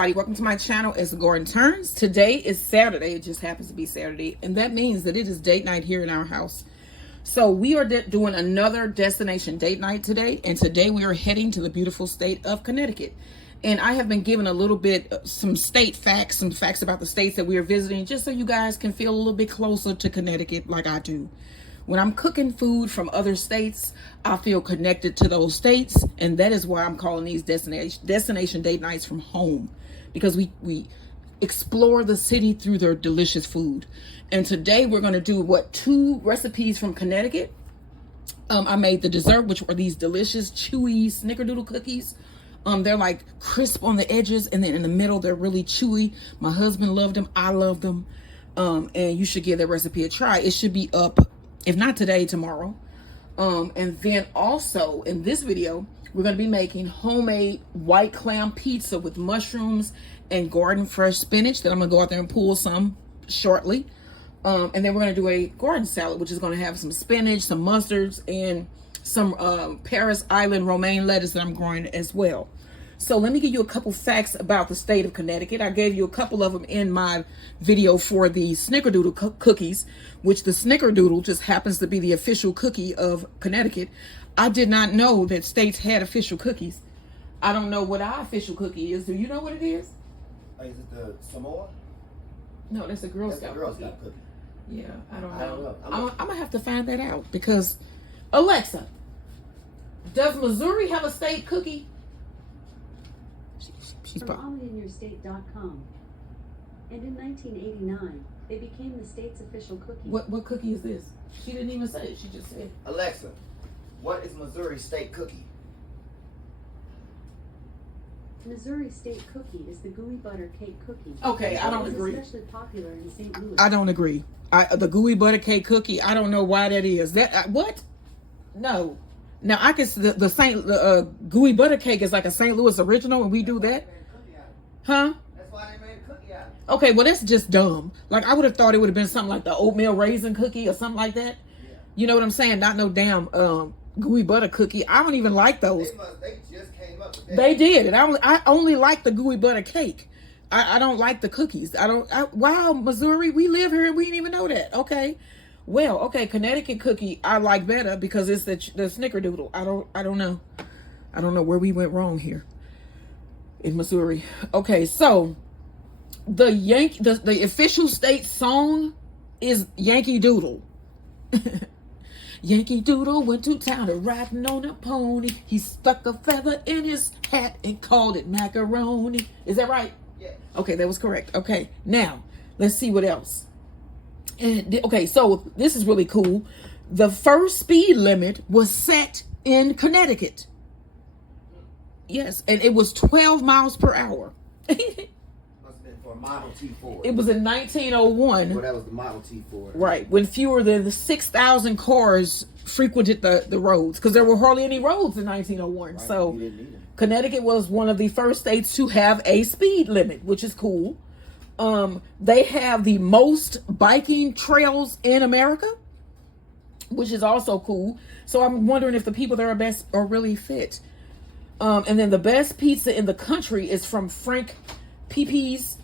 everybody, welcome to my channel. It's Gordon Turns. Today is Saturday. It just happens to be Saturday, and that means that it is date night here in our house. So we are doing another destination date night today, and today we are heading to the beautiful state of Connecticut. And I have been given a little bit some state facts, some facts about the states that we are visiting, just so you guys can feel a little bit closer to Connecticut like I do. When I'm cooking food from other states, I feel connected to those states, and that is why I'm calling these destination date nights from home, because we explore the city through their delicious food. And today we're going to do 2 recipes from Connecticut. I made the dessert, which are these delicious chewy snickerdoodle cookies. They're like crisp on the edges, and then in the middle they're really chewy. My husband loved them. I love them. And you should give that recipe a try. It should be up, if not today, tomorrow. And then also in this video, we're going to be making homemade white clam pizza with mushrooms and garden fresh spinach that I'm going to go out there and pull some shortly. And then we're going to do a garden salad, which is going to have some spinach, some mustards, and some Paris Island romaine lettuce that I'm growing as well. So let me give you a couple facts about the state of Connecticut. I gave you a couple of them in my video for the snickerdoodle cookies, which the snickerdoodle just happens to be the official cookie of Connecticut. I did not know that states had official cookies. I don't know what our official cookie is. Do you know what it is? Is it the Samoa? No, that's a Girl That's Scout a Girl cookie. Scout cookie. Yeah, I don't I don't know. know. I'm going to have to find that out, because Alexa, does Missouri have a state cookie? She's From allinyourstate.com. And in 1989, they became the state's official cookie. What cookie is this? She didn't even say it. She just said. Alexa, what is Missouri state cookie? Missouri state cookie is the gooey butter cake cookie. Okay, I don't agree. It's especially popular in St. Louis. I don't agree. The gooey butter cake cookie, I don't know why that is. That what? No. Now I can the gooey butter cake is like a St. Louis original, and we do that. Huh? That's why they made a cookie out of it. Okay, well that's just dumb. Like I would have thought it would have been something like the oatmeal raisin cookie or something like that. Yeah. You know what I'm saying? Not no damn gooey butter cookie. I don't even like those. They just came up with that. They did, and I only like the gooey butter cake. I don't like the cookies. Wow, Missouri, we live here and we didn't even know that. Okay, well, okay, Connecticut cookie I like better because it's the snickerdoodle. I don't know where we went wrong here in Missouri. Okay, so the official state song is Yankee Doodle. Yankee Doodle went to town riding on a pony. He stuck a feather in his hat and called it macaroni. Is that right? Yeah. Okay, that was correct. Okay, now let's see what else. Okay, so this is really cool. The first speed limit was set in Connecticut. Yes, and it was 12 miles per hour. Must have been for a Model T Ford. It was in 1901. Well, that was the Model T Ford. Right, when fewer than 6,000 cars frequented the roads, because there were hardly any roads in 1901. Right, So you didn't need them. Connecticut was one of the first states to have a speed limit, which is cool. They have the most biking trails in America, which is also cool. So I'm wondering if the people there are really fit. And then the best pizza in the country is from Frank Pepe's.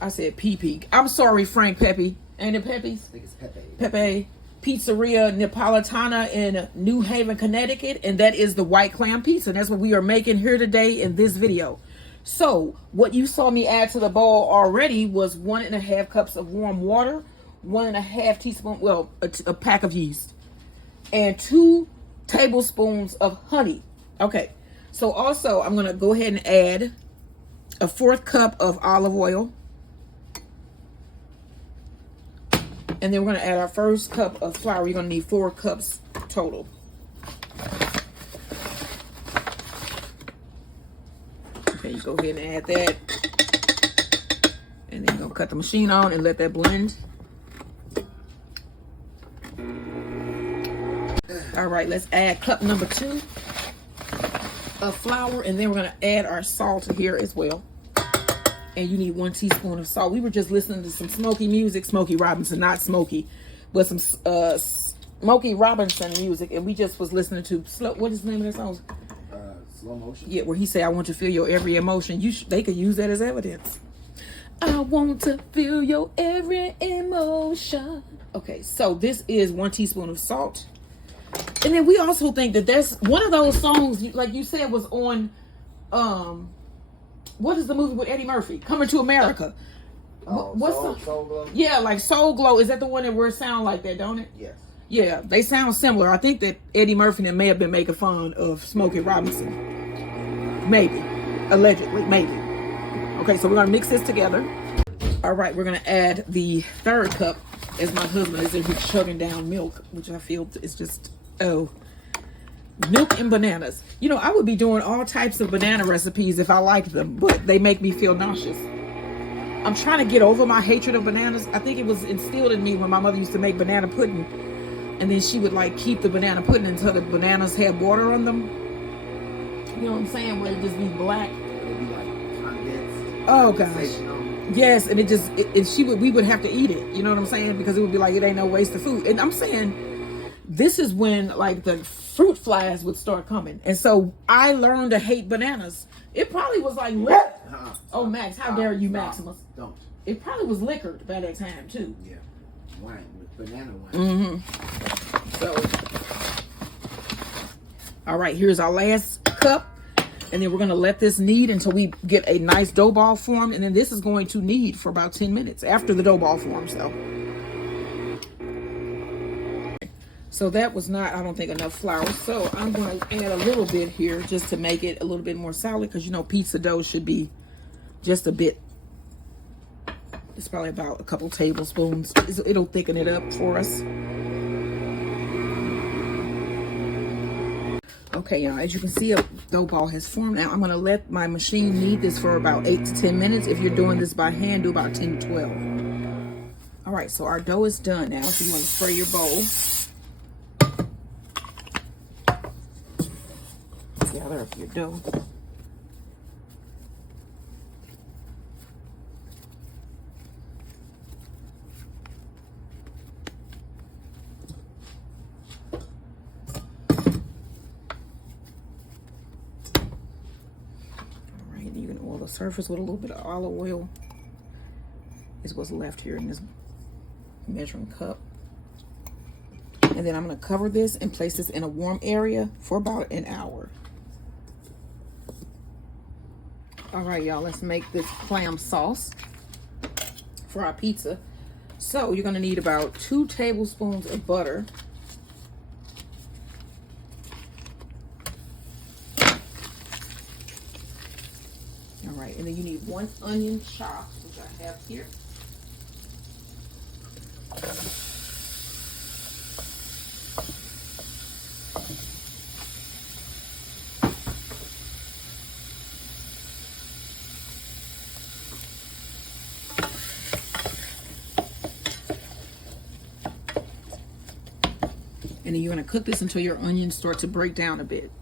I said Pepe. I'm sorry, Frank Pepe. Ain't it Pepe's? I think it's Pepe. Pepe Pizzeria Napolitana in New Haven, Connecticut. And that is the white clam pizza. And that's what we are making here today in this video. So what you saw me add to the bowl already was 1.5 cups of warm water, 1.5 teaspoons, well, a pack of yeast, and 2 tablespoons of honey. Okay, so also I'm going to go ahead and add a 1/4 cup of olive oil. And then we're going to add our first cup of flour. You're going to need 4 cups total. Okay, you go ahead and add that. And then you're going to cut the machine on and let that blend. All right, let's add cup number 2 of flour, and then we're going to add our salt here as well. And you need 1 teaspoon of salt. We were just listening to some Smokey music, Smokey Robinson, not Smokey, but some Smokey Robinson music, and we just was listening to what is the name of that song? Slow motion? Yeah, where he said, I want to feel your every emotion. They could use that as evidence. I want to feel your every emotion. Okay, so this is 1 teaspoon of salt. And then we also think that that's one of those songs, like you said, was on, what is the movie with Eddie Murphy? Coming to America. Oh, What's Soul Glow? Yeah, like Soul Glow. Is that the one that where it sound like that, don't it? Yes. Yeah, they sound similar. I think that Eddie Murphy and them may have been making fun of Smokey Robinson. Maybe. Allegedly, maybe. Okay, so we're going to mix this together. All right, we're going to add the 3rd cup as my husband is in here chugging down milk, which I feel is just, milk and bananas. You know, I would be doing all types of banana recipes if I liked them, but they make me feel nauseous. I'm trying to get over my hatred of bananas. I think it was instilled in me when my mother used to make banana pudding. And then she would like keep the banana pudding until the bananas had water on them. You know what I'm saying? Where it just be black. It would be like condensed. Oh gosh. Yes, and we would have to eat it. You know what I'm saying? Because it would be like, it ain't no waste of food. And I'm saying, this is when like the fruit flies would start coming. And so I learned to hate bananas. It probably was like, oh Max, how dare you, Maximus? Don't. It probably was liquored by that time too. Yeah. Wine, with banana wine. So, all right, here's our last cup. And then we're going to let this knead until we get a nice dough ball formed. And then this is going to knead for about 10 minutes after the dough ball forms, though. So that was not, I don't think, enough flour. So I'm going to add a little bit here just to make it a little bit more solid. Because, you know, pizza dough should be just a bit. It's probably about a couple tablespoons. It'll thicken it up for us. Okay, y'all, as you can see, a dough ball has formed. Now, I'm going to let my machine knead this for about 8 to 10 minutes. If you're doing this by hand, do about 10 to 12. All right, so our dough is done now. So you want to spray your bowl. Gather up your dough. Surface with a little bit of olive oil is what's left here in this measuring cup. And then I'm going to cover this and place this in a warm area for about an hour. All right, y'all, let's make this clam sauce for our pizza. So you're going to need about 2 tablespoons of butter. And then you need 1 onion chopped, which I have here. And then you're going to cook this until your onions start to break down a bit.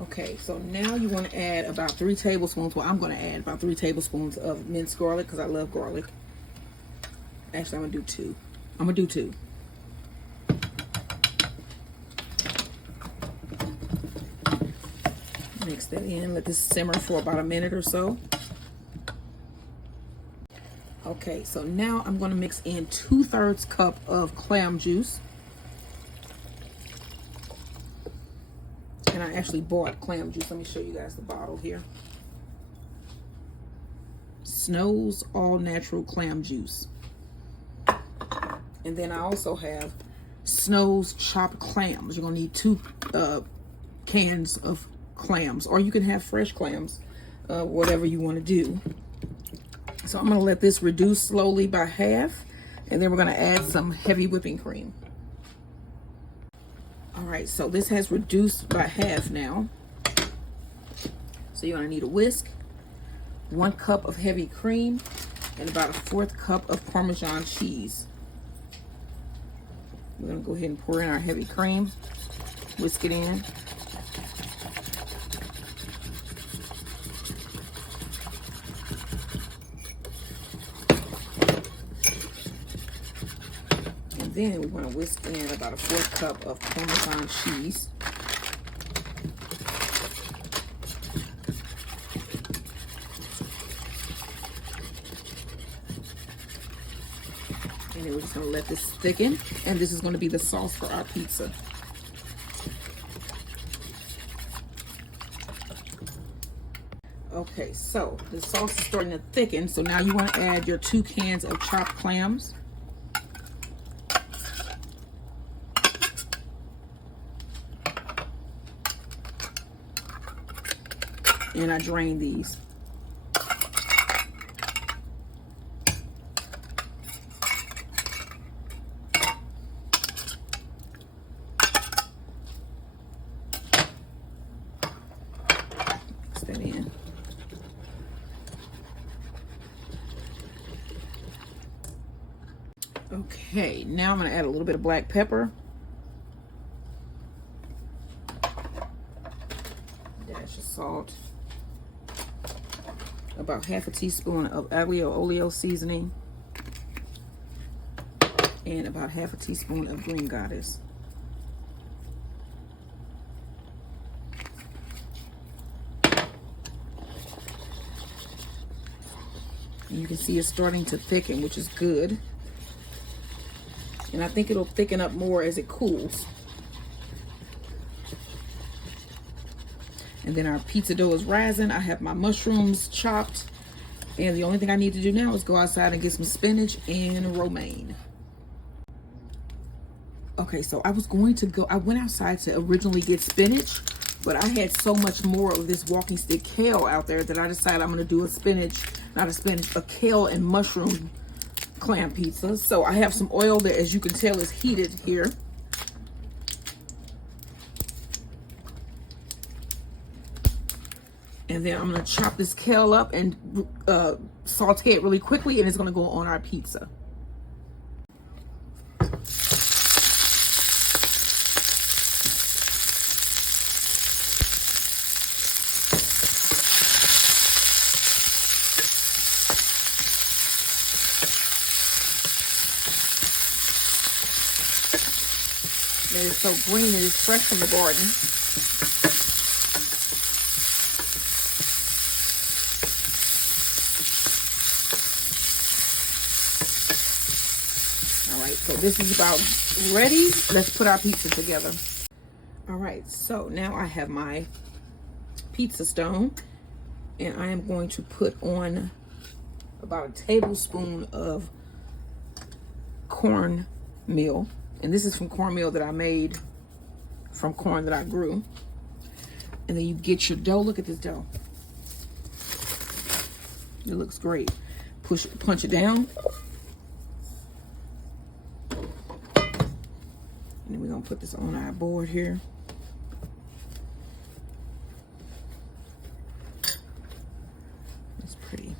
Okay, so now you want to add about 3 tablespoons. Well, I'm going to add about 3 tablespoons of minced garlic because I love garlic. Actually, I'm going to do 2. I'm going to do 2. Mix that in. Let this simmer for about a minute or so. Okay, so now I'm going to mix in 2/3 cup of clam juice. And I actually bought clam juice. Let me show you guys the bottle here. Snow's All Natural Clam Juice. And then I also have Snow's Chopped Clams. You're going to need 2 cans of clams. Or you can have fresh clams, whatever you want to do. So I'm going to let this reduce slowly by half. And then we're going to add some heavy whipping cream. All right, so this has reduced by half now. So you're going to need a whisk, 1 cup of heavy cream, and about a 1/4 cup of Parmesan cheese. We're going to go ahead and pour in our heavy cream, whisk it in. Then we want to whisk in about a 1/4 cup of Parmesan cheese. just gonna let this thicken, and this is gonna be the sauce for our pizza. Okay, so the sauce is starting to thicken, so now you want to add your 2 cans of chopped clams. And I drain these. Mix that in. Okay, now I'm going to add a little bit of black pepper. Dash of salt. About half a teaspoon of aglio olio seasoning. And about half a teaspoon of green goddess. And you can see it's starting to thicken, which is good. And I think it'll thicken up more as it cools. And then our pizza dough is rising. I have my mushrooms chopped. And the only thing I need to do now is go outside and get some spinach and romaine. Okay, so I went outside to originally get spinach, but I had so much more of this walking stick kale out there that I decided I'm gonna do a kale and mushroom clam pizza. So I have some oil that, as you can tell, is heated here. And then I'm gonna chop this kale up and saute it really quickly, and it's gonna go on our pizza. It is so green, it is fresh from the garden. All right, so this is about ready. Let's put our pizza together. All right, so now I have my pizza stone, and I am going to put on about a tablespoon of cornmeal. And this is from cornmeal that I made from corn that I grew. And then you get your dough. Look at this dough. It looks great. Punch it down. And then we're gonna put this on our board here. It's pretty.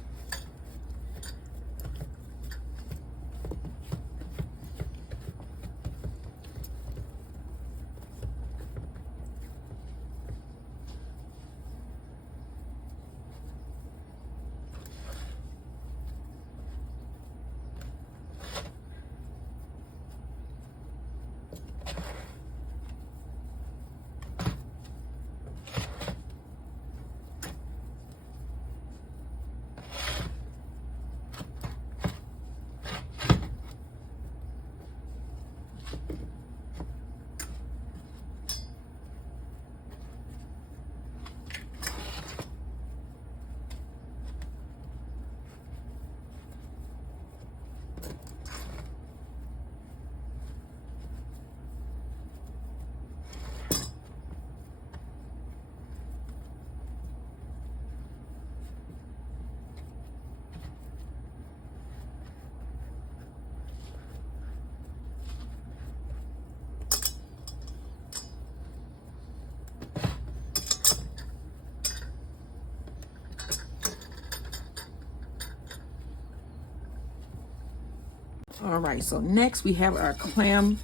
All right, so next we have our clam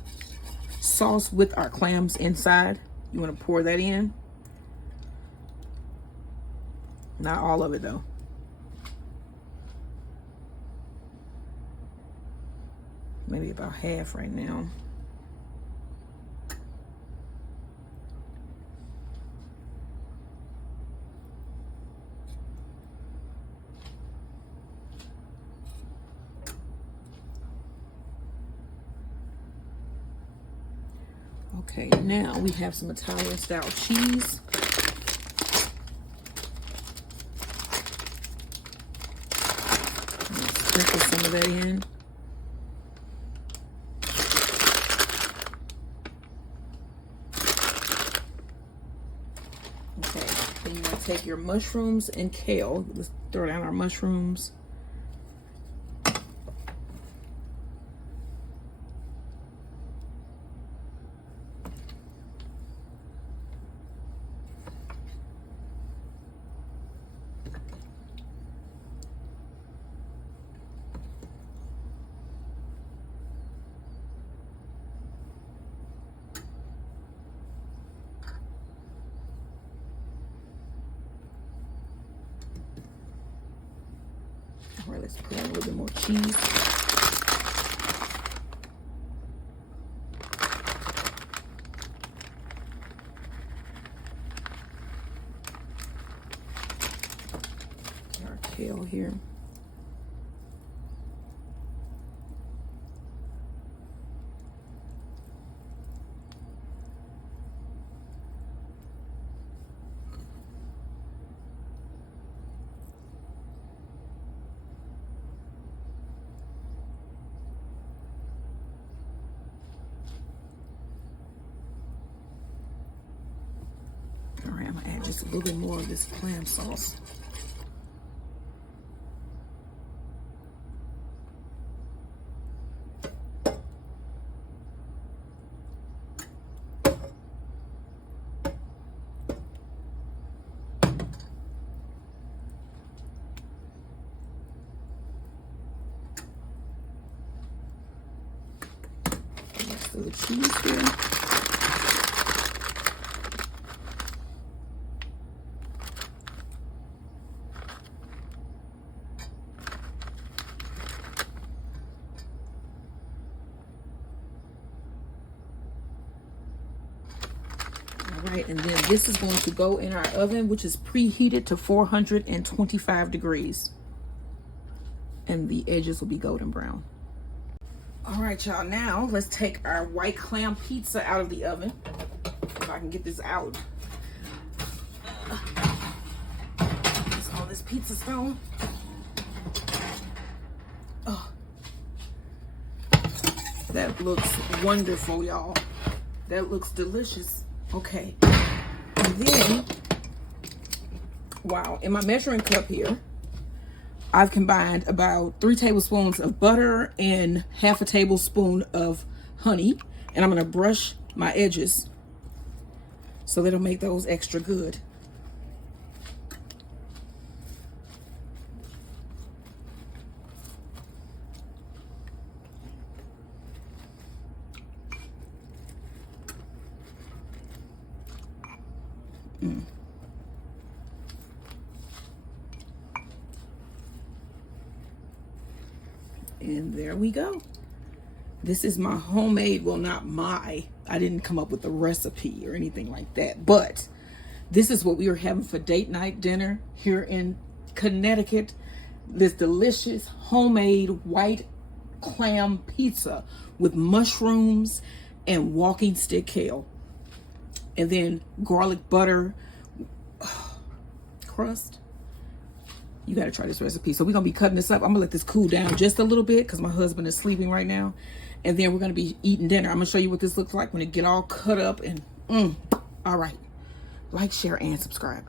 sauce with our clams inside. You want to pour that in. Not all of it though. Maybe about half right now. Okay, now we have some Italian style cheese. Sprinkle some of that in. Okay, then you're gonna take your mushrooms and kale. Let's throw down our mushrooms. All right, let's put in a little bit more cheese. Our kale here. All right, I'm gonna add just a little bit more of this clam sauce. Next to the cheese here. All right, and then this is going to go in our oven, which is preheated to 425 degrees. And the edges will be golden brown. All right, y'all, now let's take our white clam pizza out of the oven. If I can get this out. It's on this pizza stone. Oh, that looks wonderful, y'all. That looks delicious. Okay, and then, wow, in my measuring cup here, I've combined about 3 tablespoons of butter and half a tablespoon of honey, and I'm gonna brush my edges so that'll make those extra good. And there we go. This is my homemade, well, not my, I didn't come up with the recipe or anything like that, but this is what we are having for date night dinner here in Connecticut. This delicious homemade white clam pizza with mushrooms and walking stick kale. And then garlic butter crust. You got to try this recipe. So we're going to be cutting this up. I'm going to let this cool down just a little bit because my husband is sleeping right now. And then we're going to be eating dinner. I'm going to show you what this looks like when it get all cut up. And all right. Like, share, and subscribe.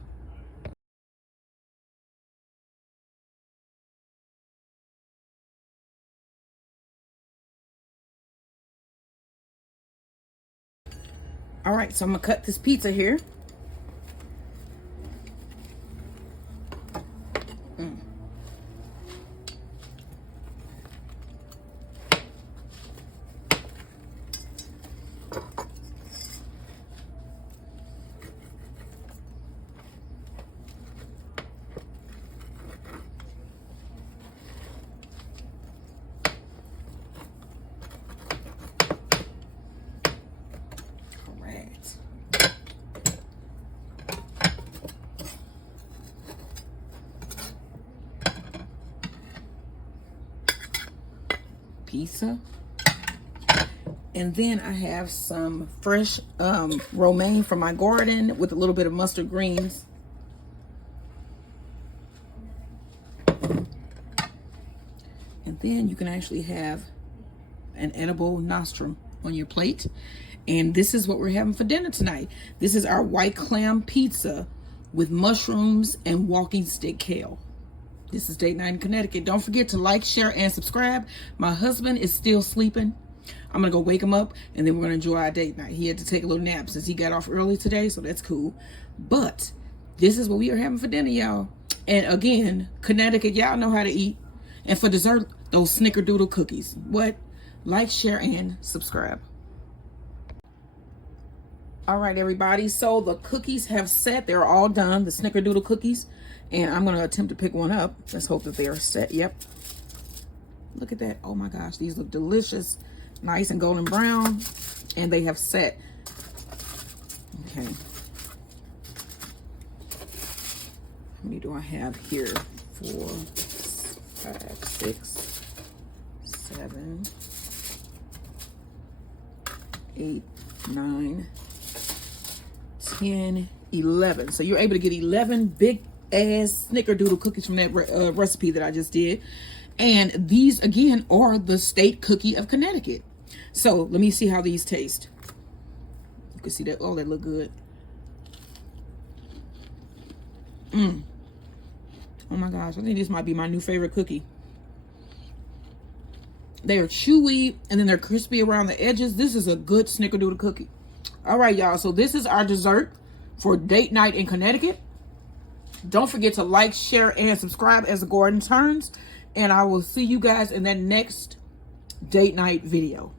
All right. So I'm going to cut this pizza here. Pizza. And then I have some fresh romaine from my garden with a little bit of mustard greens. And then you can actually have an edible nostrum on your plate. And this is what we're having for dinner tonight. This is our white clam pizza with mushrooms and walking stick kale. This is date night in Connecticut. Don't forget to like, share, and subscribe. My husband is still sleeping. I'm gonna go wake him up, and then we're gonna enjoy our date night. He had to take a little nap since he got off early today, so that's cool. But this is what we are having for dinner, y'all. And again, Connecticut, y'all know how to eat. And for dessert, those snickerdoodle cookies. What? Like, share, and subscribe. All right, everybody. So the cookies have set. They're all done, the snickerdoodle cookies. And I'm going to attempt to pick one up. Let's hope that they are set. Yep. Look at that. Oh, my gosh. These look delicious. Nice and golden brown. And they have set. Okay. How many do I have here? 4, 5, 6, 7, 8, 9, 10, 11. So you're able to get 11 big ass snickerdoodle cookies from that recipe that I just did. And these again are the state cookie of Connecticut. So let me see how these taste. You can see that. Oh, they look good. Oh my gosh, I think this might be my new favorite cookie. They are chewy and then they're crispy around the edges. This is a good snickerdoodle cookie. All right, y'all. So this is our dessert for date night in Connecticut. Don't forget to like, share, and subscribe as the garden turns. And I will see you guys in that next date night video.